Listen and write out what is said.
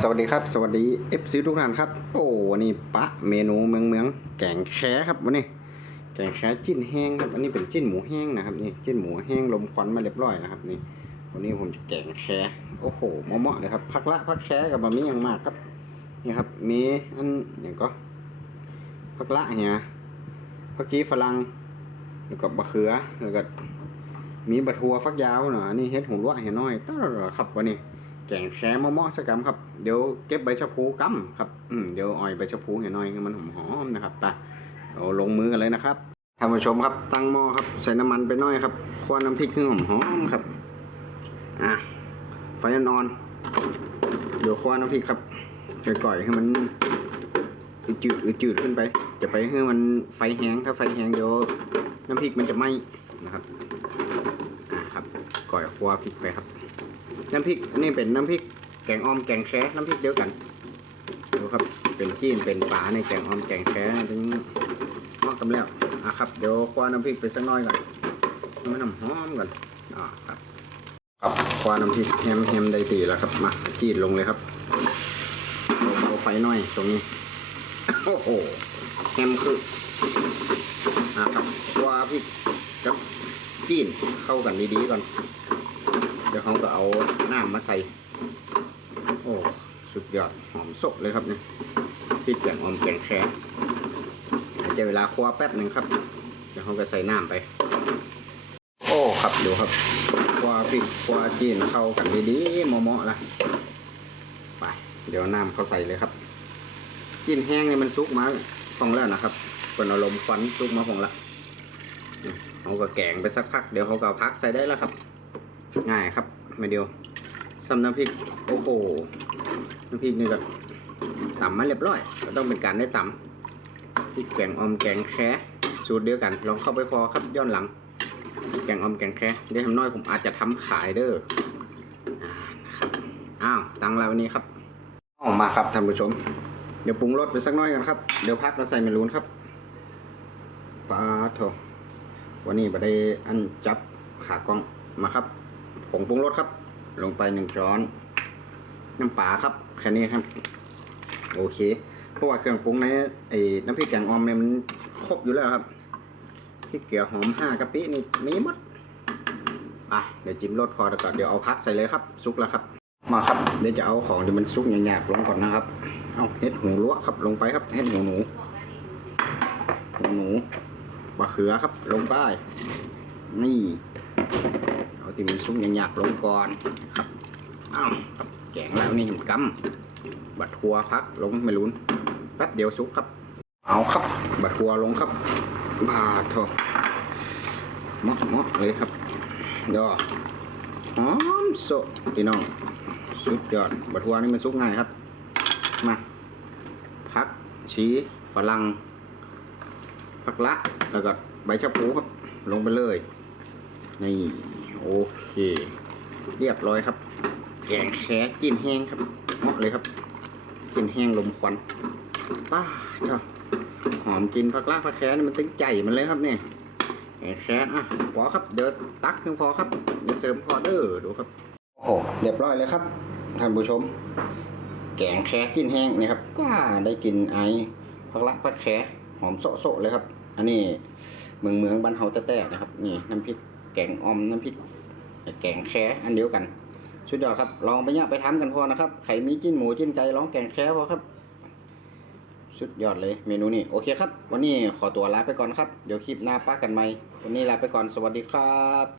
สวัสดีครับ สวัสดีเอฟซีทุกท่านครับ โอ้วันนี้ปะเมนูเมืองเมืองแกงแค่ครับวันนี้แกงแค่จิ้นแห้งครับ อันนี้เป็นจิ้นหมูแห้งนะครับนี่จิ้นหมูแห้งลมควันมาเรียบร้อยนะครับนี่วันนี้ผมจะแกงแค่โอ้โหเหมาะเลยครับพักละพักแค่กับบะหมี่อย่างมากครับนี่ครับมีอันอย่างก็พักละเหียพักจีฝรั่งแล้วก็บะเขือแล้วก็มีบะทัวฟักยาวเนาะอันนี่เฮ็ดหูลวกเหียน้อยต้อครับวันนี้ แกงแค่มะม่วงสักกำครับ เดี๋ยวเก็บใบชะพูกำครับอืมเดี๋ยวอ่อยใบชะพูให้หน่อยให้มันหอมๆนะครับไปเราลงมือกันเลยนะครับท่านผู้ชมครับตั้งหม้อครับ ใส่น้ำมันไปหน่อยครับควนน้ำพริกให้หอมๆครับอะไฟนอนๆเดี๋ยวควนน้ำพริกครับก่อยๆให้มันจืดๆจืดขึ้นไป จะไปให้มันไฟแห้งถ้าไฟแห้งเดี๋ยวน้ำพริกมันจะไหม้นะครับอะครับก่อยครัวพริกไปครับ น้ำพริกนี่เป็นน้ำพริกแกงออมแกงแช้น้ำพริกเดียวกันดูครับเป็นจีนเป็นปลาในแกงออมแกงแช้ถึงเหมาะกันแล้วอะครับเดี๋ยวคว้าน้ำพริกไปสักน้อยก่อนให้มันหอมก่อนอ่าครับครับคว้าน้ำพริกแฮมแฮมได้ตีแล้วครับมาจีดลงเลยครับเอาเอาไฟน่อยตรงนี้โอ้โหแฮมคือนะครับคว้าพริกกับจีนเข้ากันดีๆก่อน เดี๋ยวเขาก็เอาน้ำมาใส่ โอ้สุดยอดหอมสดเลยครับเนี่ยที่แกงอมแกงแค่จะเวลาคั่วแป๊บหนึ่งครับ เดี๋ยวเขาก็ใส่น้ำไป โอ้ครับดูครับคั่วพริกคั่วจีนเข้ากันดีๆเหมาะๆละไปเดี๋ยวน้ำเขาใส่เลยครับจีนแห้งนี่มันซุกมาฟองแล้วนะครับเป็นอารมณ์ควันซุกมาฟองละเขาก็แกงไปสักพักเดี๋ยวเขาก็พักใส่ได้แล้วครับ ง่ายครับไม่เดียวซ้ำน้ำพริกโอ้โหน้ำพริกนี่ก็ตำมาเรียบร้อย ก็ต้องเป็นการได้ตำพริกแกงอมแกงแค่สูตรเดียวกัน ลองเข้าไปพอครับย้อนหลังพริกแกงอมแกงแค่เดี๋ยวทำน้อยผมอาจจะทำขายเด้อนะครับอ้าวตังเราวันนี้ครับออกมาครับท่านผู้ชม เดี๋ยวปรุงรสไปสักน้อยกันครับ เดี๋ยวพักมาใส่เมลูนครับปลาโถวันนี้บัได้อันจับขากล้องมาครับ ผงปรุงรสครับ ลงไปหนึ่งช้อน น้ำปลาครับแค่นี้ครับ โอเค เพราะว่าเครื่องปรุงในไอ้น้ำพริกแกงออมเนี่ยมันครบอยู่แล้วครับพริกเกลือหอมห้ากะปินี่มีหมดอะเดี๋ยวจิ้มรสพอแล้วก็เดี๋ยวเอาพักใส่เลยครับ ซุกแล้วครับ มาครับเดี๋ยวจะเอาของที่มันซุกหยาบๆลงก่อนนะครับ เอาเห็ดหูลวกครับลงไปครับเห็ดหูหนูหูหนูบะเขือครับ ลงไปนี่ ที่มันซุกหยาบๆลงก่อนครับอ้าวครับแกงแล้วนี่เห็นกำบัดทัวพักลงไม่รุนแป๊บเดียวซุกครับ เอาครับ บัดทัวลงครับบาดโถเหมาะเหมาะเลยครับยอหอมโซพี่น้องสุดยอดบัดทัวนี่มันซุกง่ายครับ มาพักชีฝรั่งผักละแล้วก็ใบชะพูครับ ลงไปเลย นี่ โอเค เรียบร้อยครับ แกงแค่กินแห้งครับเหมาะเลยครับ กินแห้งลมควันป้าเจ้าหอมกินผักลากผักแค่นี่มันตึงใจมันเลยครับเนี่ยแกงแค่อะพอครับเดี๋ยวตักเพียงพอครับเดี๋ยวเสริมพอเด้อดูครับโอ้โหเรียบร้อยเลยครับท่านผู้ชม แกงแค่กินแห้งนี่ครับป้าได้กินไอผักละผักแค่หอมโซะๆเลยครับ อันนี้เมืองเมืองบ้านเฮาแต้ๆนะครับ นี่น้ำพริก แกงออมน้ำพริกแกงแค่อันเดียวกัน สุดยอดครับ ลองไปเนี่ยไปทำกันพอนะครับไข่มีจิ้นหมูจิ้นไก่ร้องแกงแค่พอครับ สุดยอดเลยเมนูนี้โอเคครับ วันนี้ขอตัวลาไปก่อนครับ เดี๋ยวคลิปหน้าป้ากันใหม่วันนี้ลาไปก่อนสวัสดีครับ